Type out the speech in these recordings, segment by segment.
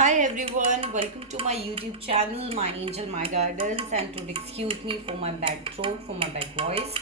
Hi everyone, welcome to my YouTube channel, My Angel My Gardens, and to excuse me for my bad throat, for my bad voice.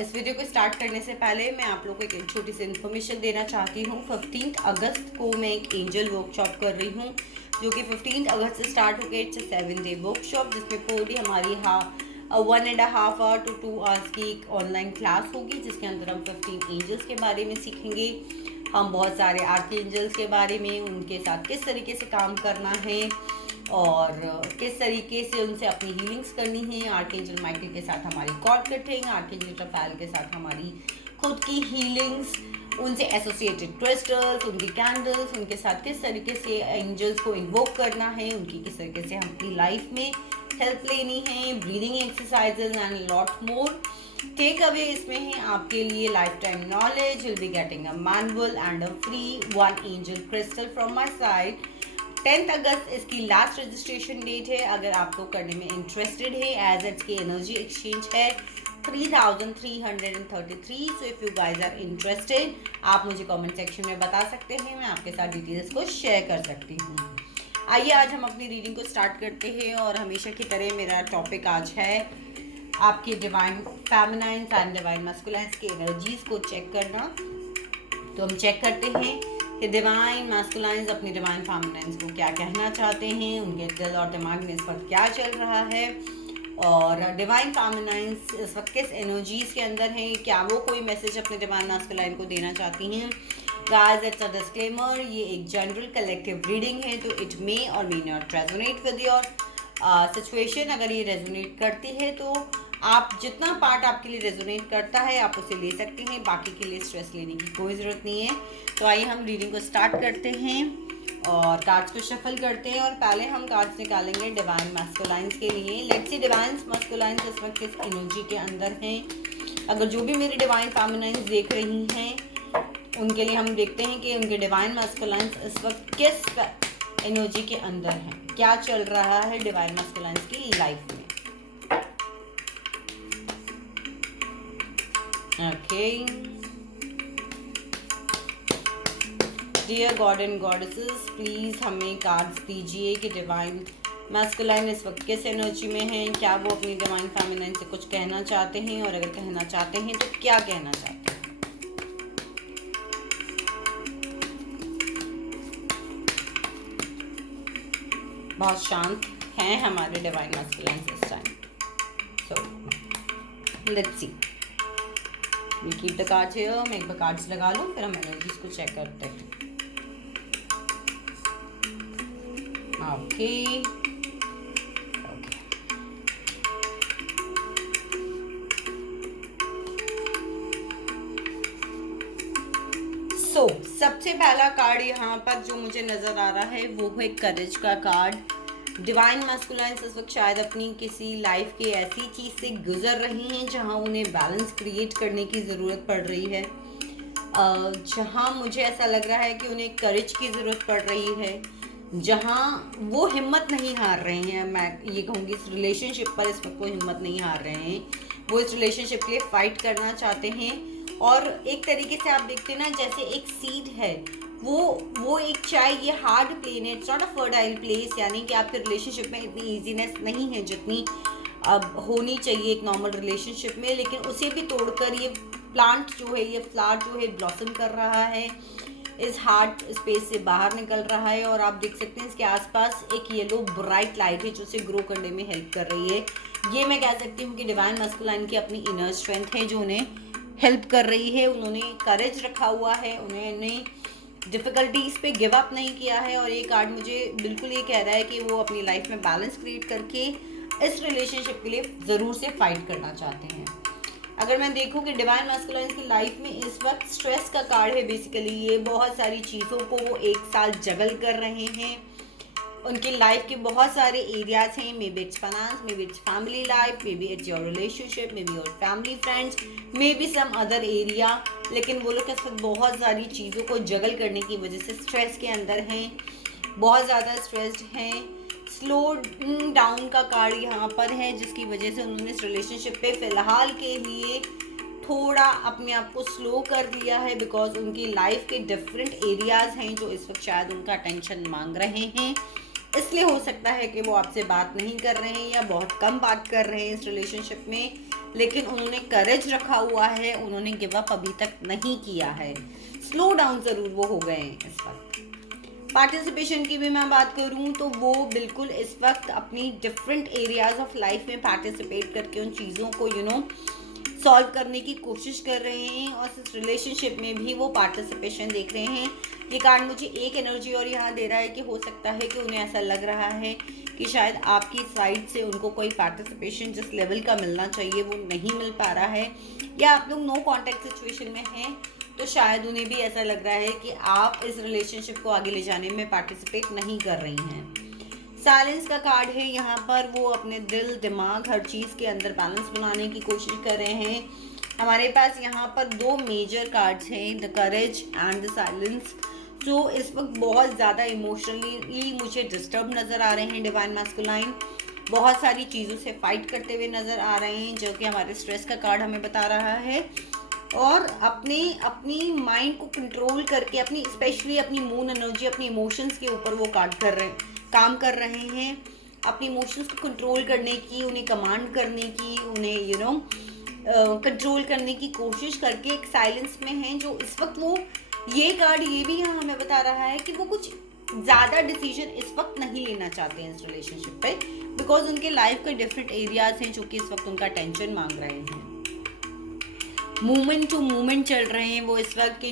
इस video को start करने से पहले मैं आप लोगों को एक छोटी सी इन्फॉर्मेशन देना चाहती हूँ। 15 अगस्त को मैं एक एंजल वर्कशॉप कर रही हूँ, जो कि 15 अगस्त से स्टार्ट हो गई। इट्स 7-day वर्कशॉप, जिसमें पूरी हमारी 1.5 आवर to 2 आवर्स की एक ऑनलाइन क्लास होगी, जिसके अंदर हम 15 एंजल्स के बारे में सीखेंगे। हम बहुत सारे आर्कएंजल्स के बारे में, उनके साथ किस तरीके से काम करना है और किस तरीके से उनसे अपनी हीलिंग्स करनी है। आर्कएंजल माइकल के साथ हमारी कॉर्ड कटिंग, आर्कएंजल रफाएल के साथ हमारी खुद की हीलिंग्स, उनसे एसोसिएटेड क्रिस्टल्स, उनकी कैंडल्स, उनके साथ किस तरीके से एंजल्स को इन्वोक करना है, उनकी किस तरीके से हम अपनी लाइफ में हेल्प लेनी है, breathing exercises and lot more. Take away इसमें है आपके लिए life time knowledge, will be getting a manual and a free 1 angel crystal from my side. 10th अगस्त इसकी लास्ट रजिस्ट्रेशन डेट है, अगर आपको करने में इंटरेस्टेड है, एज इट्स की एनर्जी एक्सचेंज है 3333। So if you guys are interested, आप मुझे कमेंट सेक्शन में बता सकते हैं, मैं आपके साथ डिटेल्स को शेयर कर सकती हूँ। आइए आज हम अपनी रीडिंग को स्टार्ट करते हैं, और हमेशा की तरह मेरा टॉपिक आज है आपके डिवाइन फेमिनाइन्स एंड डिवाइन मस्कुलाइन्स की एनर्जीज को चेक करना। तो हम चेक करते हैं कि डिवाइन मस्कुलाइन्स अपनी डिवाइन फेमिनाइन्स को क्या कहना चाहते हैं, उनके दिल और दिमाग में इस वक्त क्या चल रहा है, और डिवाइन फेमिनाइन्स इस वक्त किस एनर्जीज के अंदर हैं, क्या वो कोई मैसेज अपने डिवाइन मस्कुलाइन को देना चाहती हैं। गाइस, इट्स अ डिस्क्लेमर, ये एक जनरल कलेक्टिव रीडिंग है, तो इट मे और may not resonate with your situation. अगर ये रेजोनेट करती है तो आप जितना पार्ट आपके लिए रेजोनेट करता है आप उसे ले सकते हैं, बाकी के लिए स्ट्रेस लेने की कोई ज़रूरत नहीं है। तो आइए हम रीडिंग को स्टार्ट करते हैं और कार्ड्स को शफल करते हैं, और पहले हम कार्ड्स निकालेंगे डिवाइन मस्कुलाइन्स के लिए। लेट्स सी डिवाइन मस्कुलाइन्स इस वक्त किस एनर्जी के अंदर हैं। अगर जो भी मेरी डिवाइन फेमिनाइन्स देख रही हैं उनके लिए हम देखते हैं कि उनके डिवाइन मस्कुलाइन्स इस वक्त किस एनर्जी के अंदर हैं, क्या चल रहा है डिवाइन मस्कुलाइन्स की लाइफ में। Okay, dear God and goddesses, please हमें कार्ड्स दीजिए कि डिवाइन मैस्कुलाइन इस वक्त किस एनर्जी में है, क्या वो अपनी डिवाइन फेमिनाइन से कुछ कहना चाहते हैं, और अगर कहना चाहते हैं तो क्या कहना चाहते हैं। बहुत शांत हैं हमारे डिवाइन मैस्कुलाइन इस time. So let's see, we keep the cards here. मैं एक बार कार्ड्स लगा लूँ, फिर हम एनर्जीज को चेक करते हैं। ओके, सबसे पहला कार्ड यहाँ पर जो मुझे नज़र आ रहा है वो है करेज का कार्ड। डिवाइन मैस्कुलाइन्स इस वक्त शायद अपनी किसी लाइफ की ऐसी चीज़ से गुजर रही हैं जहाँ उन्हें बैलेंस क्रिएट करने की ज़रूरत पड़ रही है, जहाँ मुझे ऐसा लग रहा है कि उन्हें करेज की ज़रूरत पड़ रही है, जहाँ वो हिम्मत नहीं हार रहे हैं। मैं ये कहूँगी इस रिलेशनशिप पर इस वक्त वो हिम्मत नहीं हार रहे हैं, वो इस रिलेशनशिप के लिए फ़ाइट करना चाहते हैं। और एक तरीके से आप देखते हैं ना, जैसे एक सीड है, वो एक चाहे ये हार्ड प्लेन है, it's not a fertile place, यानी कि आपके रिलेशनशिप में इतनी ईजीनेस नहीं है जितनी अब होनी चाहिए एक नॉर्मल रिलेशनशिप में, लेकिन उसे भी तोड़कर ये प्लांट जो है, ये फ्लावर जो है ब्लॉसम कर रहा है, इस हार्ट स्पेस से बाहर निकल रहा है। और आप देख सकते हैं इसके आसपास एक येलो ब्राइट लाइट है जो उसे ग्रो करने में हेल्प कर रही है। ये मैं कह सकती हूँ कि डिवाइन मस्कुलाइन की अपनी इनर स्ट्रेंथ है जो उन्हें हेल्प कर रही है। उन्होंने करेज रखा हुआ है, उन्होंने डिफ़िकल्टीज़ पे गिव अप नहीं किया है, और ये कार्ड मुझे बिल्कुल ये कह रहा है कि वो अपनी लाइफ में बैलेंस क्रिएट करके इस रिलेशनशिप के लिए ज़रूर से फाइट करना चाहते हैं। अगर मैं देखूं कि डिवाइन मैस्कुलाइन की लाइफ में इस वक्त स्ट्रेस का कार्ड है, बेसिकली ये बहुत सारी चीज़ों को वो एक साथ जगल कर रहे हैं। उनकी लाइफ के बहुत सारे एरियाज हैं, maybe it's finance, maybe it's family life, maybe it's your relationship, maybe your family friends, maybe some other area, लेकिन वो लोग इस वक्त बहुत सारी चीज़ों को जगल करने की वजह से स्ट्रेस के अंदर हैं, बहुत ज़्यादा स्ट्रेस्ड हैं। स्लो डाउन का कार्ड यहाँ पर है, जिसकी वजह से उन्होंने इस रिलेशनशिप पे फ़िलहाल के लिए थोड़ा अपने आप को स्लो कर लिया है, बिकॉज उनकी लाइफ के डिफरेंट एरियाज हैं जो इस वक्त शायद उनका अटेंशन मांग रहे हैं। इसलिए हो सकता है कि वो आपसे बात नहीं कर रहे हैं या बहुत कम बात कर रहे हैं इस रिलेशनशिप में, लेकिन उन्होंने करेज रखा हुआ है, उन्होंने गिव अप अभी तक नहीं किया है। स्लो डाउन ज़रूर वो हो गए हैं इस वक्त। पार्टिसिपेशन की भी मैं बात करूं तो वो बिल्कुल इस वक्त अपनी डिफरेंट एरियाज ऑफ लाइफ में पार्टिसिपेट करके उन चीज़ों को सॉल्व करने की कोशिश कर रहे हैं, और इस रिलेशनशिप में भी वो पार्टिसिपेशन देख रहे हैं। ये कार्ड मुझे एक एनर्जी और यहाँ दे रहा है कि हो सकता है कि उन्हें ऐसा लग रहा है कि शायद आपकी साइड से उनको कोई पार्टिसिपेशन जिस लेवल का मिलना चाहिए वो नहीं मिल पा रहा है, या आप लोग नो कॉन्टैक्ट सिचुएशन में हैं, तो शायद उन्हें भी ऐसा लग रहा है कि आप इस रिलेशनशिप को आगे ले जाने में पार्टिसिपेट नहीं कर रही हैं। साइलेंस का कार्ड है यहाँ पर, वो अपने दिल दिमाग हर चीज़ के अंदर बैलेंस बनाने की कोशिश कर रहे हैं। हमारे पास यहाँ पर दो मेजर कार्ड्स हैं, the courage and the silence, जो इस वक्त बहुत ज़्यादा इमोशनली मुझे डिस्टर्ब नज़र आ रहे हैं। डिवाइन मैस्कुलाइन बहुत सारी चीज़ों से फाइट करते हुए नज़र आ रहे हैं, जो कि हमारे स्ट्रेस का कार्ड हमें बता रहा है, और अपनी माइंड को कंट्रोल करके स्पेशली अपनी मून एनर्जी, अपनी इमोशंस के ऊपर वो काम कर रहे हैं, अपनी इमोशंस को कंट्रोल करने की, उन्हें कमांड करने की, उन्हें कंट्रोल करने की कोशिश करके एक साइलेंस में हैं, जो इस वक्त वो ये कार्ड ये भी यहाँ हमें बता रहा है कि वो कुछ ज़्यादा डिसीजन इस वक्त नहीं लेना चाहते हैं इस रिलेशनशिप पे, बिकॉज उनके लाइफ के डिफरेंट एरियाज हैं जो कि इस वक्त उनका टेंशन मांग रहे हैं। मूवमेंट टू मूवमेंट चल रहे हैं वो इस वक्त के,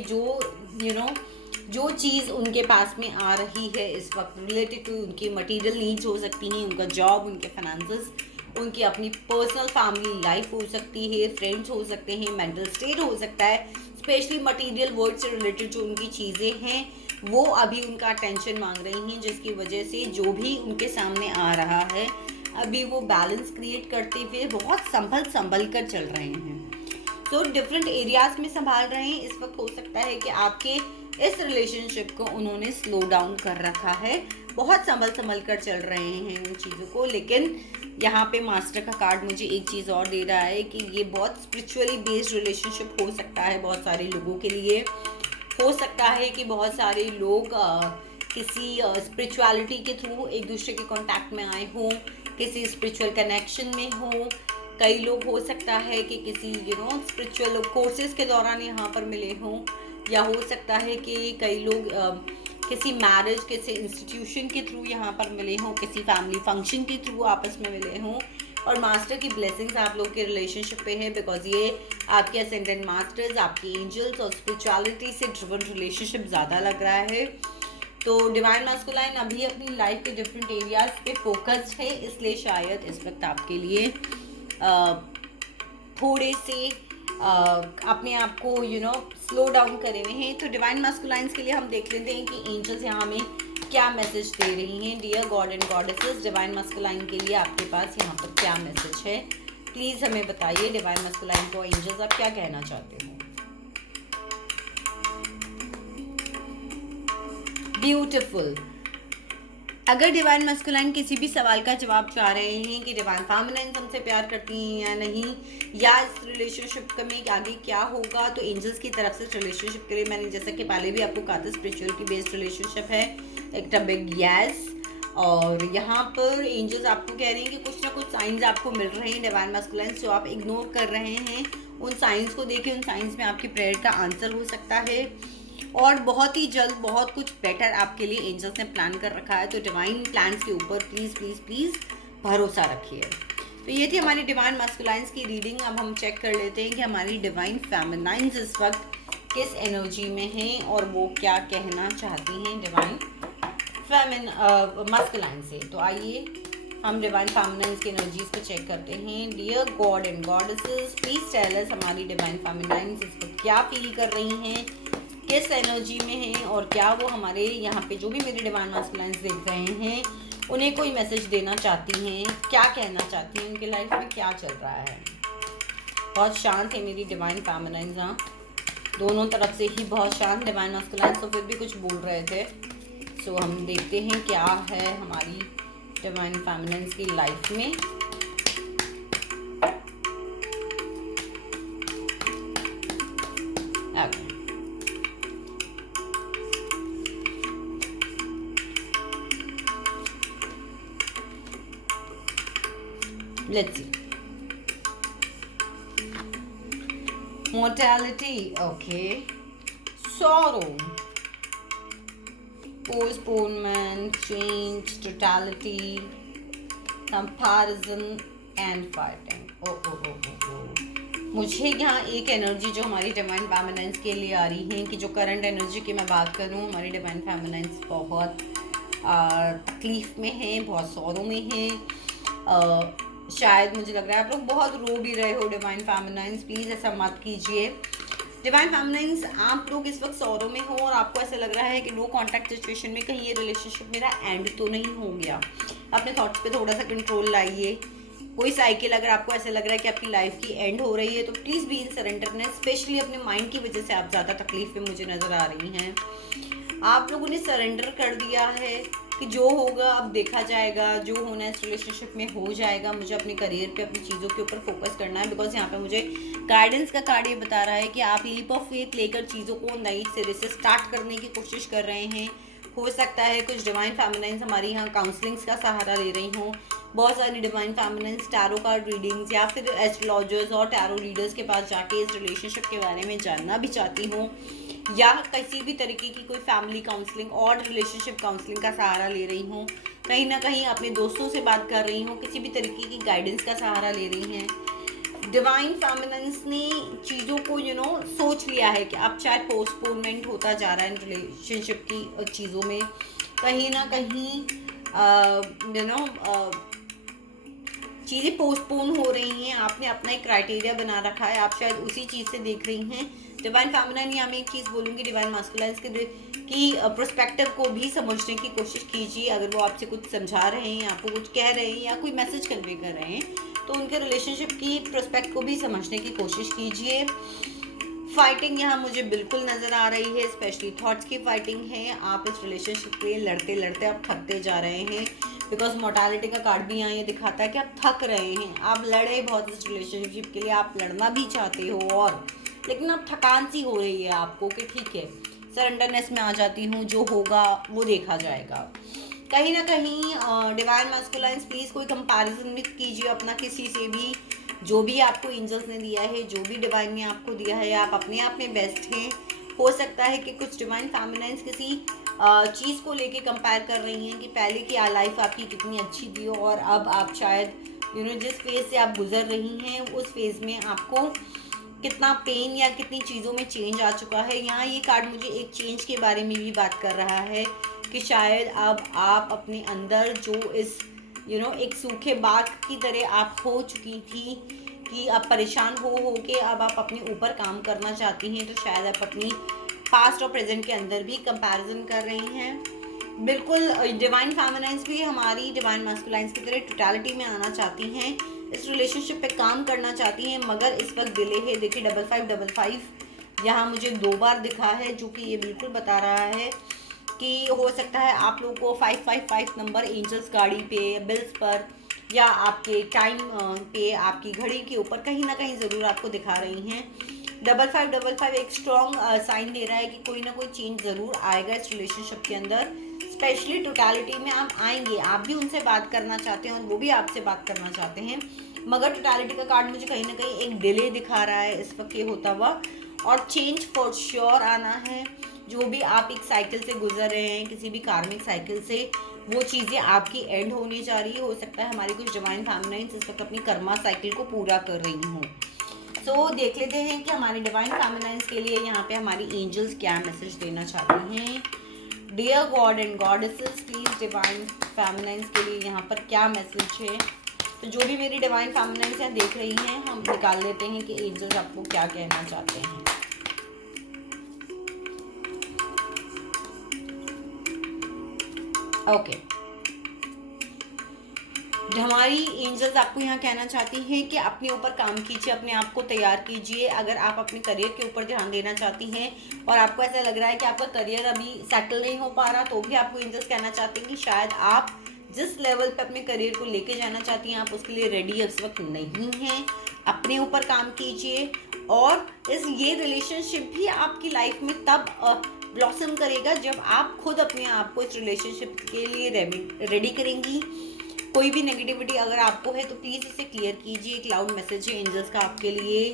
जो चीज़ उनके पास में आ रही है इस वक्त रिलेटेड टू उनकी मटेरियल नीड्स हो सकती हैं, उनका जॉब, उनके फाइनेंसेस, उनकी अपनी पर्सनल फैमिली लाइफ हो सकती है, फ्रेंड्स हो सकते हैं, मेंटल स्टेट हो सकता है, स्पेशली मटेरियल वर्ल्ड से रिलेटेड जो उनकी चीज़ें हैं वो अभी उनका अटेंशन मांग रही हैं, जिसकी वजह से जो भी उनके सामने आ रहा है अभी वो बैलेंस क्रिएट करते हुए बहुत संभल कर चल रहे हैं। तो डिफरेंट एरियाज में संभाल रहे हैं। इस वक्त हो सकता है कि आपके इस रिलेशनशिप को उन्होंने स्लो डाउन कर रखा है, बहुत संभल कर चल रहे हैं उन चीज़ों को, लेकिन यहाँ पे मास्टर का कार्ड मुझे एक चीज़ और दे रहा है कि ये बहुत स्पिरिचुअली बेस्ड रिलेशनशिप हो सकता है बहुत सारे लोगों के लिए। हो सकता है कि बहुत सारे लोग किसी स्पिरिचुअलिटी के थ्रू एक दूसरे के कांटेक्ट में आए हों, किसी स्पिरिचुअल कनेक्शन में हों। कई लोग हो सकता है कि किसी स्पिरिचुअल कोर्सेज के दौरान यहाँ पर मिले हों, या हो सकता है कि कई लोग किसी मैरिज, किसी इंस्टीट्यूशन के थ्रू यहाँ पर मिले हों, किसी फैमिली फंक्शन के थ्रू आपस में मिले हों, और मास्टर की ब्लेसिंग्स आप लोग के रिलेशनशिप पे है, बिकॉज ये आपके असेंडेंट मास्टर्स, आपकी एंजल्स और स्पिरिचुअलिटी से ड्रिवन रिलेशनशिप ज़्यादा लग रहा है। तो डिवाइन मैस्कुलाइन अभी अपनी लाइफ के डिफरेंट एरियाज पे फोकस्ड है, इसलिए शायद इस वक्त आपके लिए थोड़े से अपने आप को स्लो डाउन करे हुए हैं। तो डिवाइन मैस्कुलाइन्स के लिए हम देख लेते हैं कि एंजल्स यहाँ हमें क्या मैसेज दे रही हैं। Dear God and goddesses, divine masculine के लिए आपके पास यहाँ पर क्या मैसेज है, प्लीज़ हमें बताइए। डिवाइन मैस्कुलाइन को एंजल्स आप क्या कहना चाहते हो? ब्यूटिफुल। अगर डिवाइन मैस्कुलाइन किसी भी सवाल का जवाब चाह रहे हैं कि डिवाइन फेमिनाइन हमसे प्यार करती हैं या नहीं, या इस रिलेशनशिप में आगे क्या होगा, तो एंजल्स की तरफ से इस रिलेशनशिप के लिए मैंने जैसा कि पहले भी आपको कहा था स्पिरिचुअलिटी बेस्ड रिलेशनशिप है, एक बिग यस। और यहाँ पर एंजल्स आपको कह रहे हैं कि कुछ ना कुछ साइंस आपको मिल रहे हैं डिवाइन मैस्कुलाइन, जो आप इग्नोर कर रहे हैं। उन साइंस को देखिए, उन साइंस में आपकी प्रेयर का आंसर हो सकता है, और बहुत ही जल्द बहुत कुछ बेटर आपके लिए एंजल्स ने प्लान कर रखा है। तो डिवाइन प्लान्स के ऊपर प्लीज़ प्लीज़ प्लीज़ भरोसा रखिए। तो ये थी हमारी डिवाइन मैस्कुलाइन्स की रीडिंग। अब हम चेक कर लेते हैं कि हमारी डिवाइन फेमिनाइन्स इस वक्त किस एनर्जी में हैं और वो क्या कहना चाहती हैं डिवाइन मैस्कुलाइन से। तो आइए हम डिवाइन फेमिनाइन्स की एनर्जीज को चेक करते हैं। Dear God and goddesses, please tell us हमारी डिवाइन फेमिनाइन्स इस वक्त क्या फील कर रही हैं, किस एनर्जी में हैं, और क्या वो हमारे यहाँ पे जो भी मेरी डिवाइन मैस्कुलाइन्स देख रहे हैं उन्हें कोई मैसेज देना चाहती हैं, क्या कहना चाहती हैं, उनके लाइफ में क्या चल रहा है। बहुत शांत है मेरी डिवाइन फेमिनाइन्स, हाँ दोनों तरफ से ही बहुत शांत डिवाइन मैस्कुलाइन्स, तो फिर भी कुछ बोल रहे थे। सो हम देखते हैं क्या है हमारी डिवाइन फेमिनाइन्स की लाइफ में। Let's see. Mortality, okay. Sorrow, postponement, change, totality, comparison and fighting. मुझे यहाँ एक एनर्जी जो हमारी डिवाइन फेमिनाइंस के लिए आ रही है कि जो करंट एनर्जी की मैं बात करूँ, हमारी डिवाइन फेमिनाइंस बहुत तकलीफ़ में है, बहुत सौरों में है। शायद मुझे लग रहा है आप लोग बहुत रो भी रहे हो। डिवाइन फेमिनाइंस प्लीज़ ऐसा मत कीजिए। डिवाइन फेमिनाइंस आप लोग इस वक्त सौरों में हो और आपको ऐसा लग रहा है कि लो कॉन्टैक्ट सिचुएशन में कहीं ये रिलेशनशिप मेरा एंड तो नहीं हो गया। अपने थॉट्स पे थोड़ा सा कंट्रोल लाइए। कोई साइकिल अगर आपको ऐसा लग रहा है कि आपकी लाइफ की एंड हो रही है तो please be in surrenderness. Specially अपने माइंड की वजह से आप ज़्यादा तकलीफ में मुझे नज़र आ रही हैं। आप लोगों ने सरेंडर कर दिया है कि जो होगा अब देखा जाएगा, जो होना है इस रिलेशनशिप में हो जाएगा। मुझे अपने करियर पे, अपनी चीज़ों के ऊपर फोकस करना है। बिकॉज यहाँ पे मुझे गाइडेंस का कार्ड ये बता रहा है कि आप लीप ऑफ फेथ लेकर चीज़ों को नई सिरे से स्टार्ट करने की कोशिश कर रहे हैं। हो सकता है कुछ डिवाइन फेमिनाइंस हमारी यहाँ काउंसलिंग्स का सहारा ले रही हों। बहुत सारी डिवाइन फेमिनाइंस टैरो कार्ड रीडिंग्स या फिर एस्ट्रोलॉजर्स और टैरो रीडर्स के पास जाके इस रिलेशनशिप के बारे में जानना भी चाहती हूँ, या किसी भी तरीके की कोई फैमिली काउंसलिंग और रिलेशनशिप काउंसलिंग का सहारा ले रही हूँ। कहीं ना कहीं अपने दोस्तों से बात कर रही हूँ, किसी भी तरीके की गाइडेंस का सहारा ले रही हैं। डिवाइन फेमिनाइंस ने चीज़ों को सोच लिया है कि अब चाहे पोस्टपोनमेंट होता जा रहा है इन रिलेशनशिप की चीज़ों में, कहीं ना कहीं चीज़ें पोस्टपोन हो रही हैं। आपने अपना एक क्राइटेरिया बना रखा है, आप शायद उसी चीज़ से देख रही हैं। डिवाइन फेमिनाइन या मैं एक चीज़ बोलूँगी, डिवाइन मास्कुलाइन्स की पर्सपेक्टिव को भी समझने की कोशिश कीजिए। अगर वो आपसे कुछ समझा रहे हैं, आपको कुछ कह रहे हैं या कोई मैसेज कन्वे कर रहे हैं तो उनके रिलेशनशिप की पर्सपेक्ट को भी समझने की कोशिश कीजिए। फाइटिंग यहाँ मुझे बिल्कुल नज़र आ रही है, स्पेशली थॉट्स की फाइटिंग है। आप इस रिलेशनशिप के लिए लड़ते लड़ते आप थकते जा रहे हैं। बिकॉज मोर्टालिटी का कार्ड भी यहाँ ये दिखाता है कि आप थक रहे हैं। आप लड़े बहुत इस रिलेशनशिप के लिए, आप लड़ना भी चाहते हो और लेकिन अब थकान सी हो रही है आपको कि ठीक है सरेंडरनेस में आ जाती हूँ, जो होगा वो देखा जाएगा। कहीं ना कहीं डिवाइन मास्कुलाइन्स प्लीज़ कोई कंपैरिजन मत कीजिए अपना किसी से भी। जो भी आपको एंजल्स ने दिया है, जो भी डिवाइन ने आपको दिया है, आप अपने आप में बेस्ट हैं। हो सकता है कि कुछ डिवाइन फेमिनाइंस किसी चीज़ को लेके कंपेयर कर रही हैं कि पहले की लाइफ आपकी कितनी अच्छी थी और अब आप शायद जिस फेज़ से आप गुजर रही हैं उस फेज़ में आपको कितना पेन या कितनी चीज़ों में चेंज आ चुका है। यहाँ ये कार्ड मुझे एक चेंज के बारे में भी बात कर रहा है कि शायद अब आप अपने अंदर जो इस एक सूखे बाग की तरह आप हो चुकी थी कि आप परेशान हो के अब आप अपने ऊपर काम करना चाहती हैं, तो शायद आप अपनी पास्ट और प्रेजेंट के अंदर भी कंपैरिजन कर रही हैं। बिल्कुल डिवाइन फेमिनाइंस भी हमारी डिवाइन मास्कुलाइंस की तरह टोटलिटी में आना चाहती हैं, इस रिलेशनशिप पे काम करना चाहती हैं, मगर इस वक्त डिले है। देखिए 5555 यहाँ मुझे 2 बार दिखा है, जो कि ये बिल्कुल बता रहा है कि हो सकता है आप लोगों को 555 नंबर एंजल्स गाड़ी पे, बिल्स पर या आपके टाइम पे, आपकी घड़ी के ऊपर कहीं ना कहीं ज़रूर आपको दिखा रही हैं। 5555 एक स्ट्रॉन्ग साइन दे रहा है कि कोई ना कोई चेंज ज़रूर आएगा इस रिलेशनशिप के अंदर। स्पेशली टोटलिटी में आप आएंगे, आप भी उनसे बात करना चाहते हैं और वो भी आपसे बात करना चाहते हैं, मगर टोटलिटी का कार्ड मुझे कहीं ना कहीं एक डिले दिखा रहा है इस वक्त ये होता हुआ, और चेंज फॉर श्योर आना है। जो भी आप एक साइकिल से गुजर रहे हैं, किसी भी कार्मिक साइकिल से, वो चीज़ें आपकी एंड होने जा रही है। हो सकता है हमारी कुछ डिवाइन फेमिनाइंस इस वक्त अपनी कर्मा साइकिल को पूरा कर रही हूँ। तो देख लेते हैं कि हमारी डिवाइन फेमिनाइंस के लिए यहाँ पे हमारी एंजल्स क्या मैसेज देना चाहती हैं। Dear God and goddesses, please divine feminines के लिए यहाँ पर क्या मैसेज है। तो जो भी मेरी डिवाइन फेमिनाइंस यहाँ देख रही हैं, हम निकाल लेते हैं कि एंजल्स आपको क्या कहना चाहते हैं। ओके, हमारी एंजल्स आपको यहाँ कहना चाहती हैं कि अपने ऊपर काम कीजिए, अपने आप को तैयार कीजिए। अगर आप अपने करियर के ऊपर ध्यान देना चाहती हैं और आपको ऐसा लग रहा है कि आपका करियर अभी सेटल नहीं हो पा रहा, तो भी आपको एंजल्स कहना चाहते हैं कि शायद आप जिस लेवल पे अपने करियर को लेके जाना चाहती हैं, आप उसके लिए रेडी इस वक्त नहीं हैं। अपने ऊपर काम कीजिए और ये रिलेशनशिप भी आपकी लाइफ में तब ब्लॉसम करेगा जब आप खुद अपने आप को इस रिलेशनशिप के लिए रेडी करेंगी। कोई भी नेगेटिविटी अगर आपको है तो प्लीज़ इसे क्लियर कीजिए। एक लाउड मैसेज है एंजल्स का आपके लिए।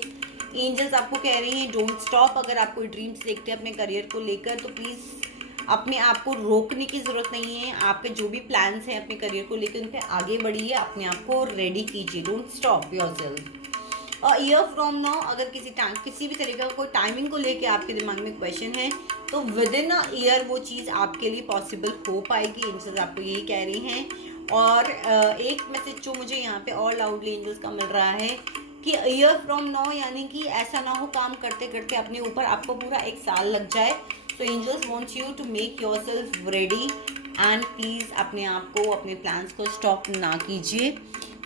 एंजल्स आपको कह रही हैं डोंट स्टॉप। अगर आप कोई ड्रीम्स देखते हैं अपने करियर को लेकर तो प्लीज़ अपने आप को रोकने की ज़रूरत नहीं है। आपके जो भी प्लान्स हैं अपने करियर को लेकर उन पर आगे बढ़िए, अपने आप को रेडी कीजिए। Don't stop yourself. और ईयर फ्रॉम नाउ अगर किसी भी तरीके का कोई टाइमिंग को लेके आपके दिमाग में क्वेश्चन है तो विद इन अ ईयर वो चीज़ आपके लिए पॉसिबल हो पाएगी। एंजल्स आपको यही कह रही हैं। और एक मैसेज जो मुझे यहाँ पे और लाउडली एंजल्स का मिल रहा है कि ईयर फ्रॉम नाउ यानी कि ऐसा ना हो काम करते करते अपने ऊपर आपको पूरा 1 साल लग जाए। So angels wants you to make yourself ready and please अपने आप को, अपने प्लान्स को स्टॉप ना कीजिए।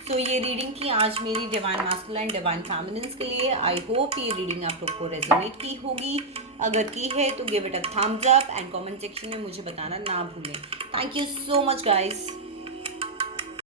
तो ये रीडिंग थी आज मेरी डिवाइन मास्कुलाइन डिवाइन फेमिनिन्स के लिए। आई होप ये रीडिंग आप लोग को रेजोनेट की होगी। अगर की है तो give it a thumbs up and comment section में मुझे बताना ना भूलें। Thank you so much guys.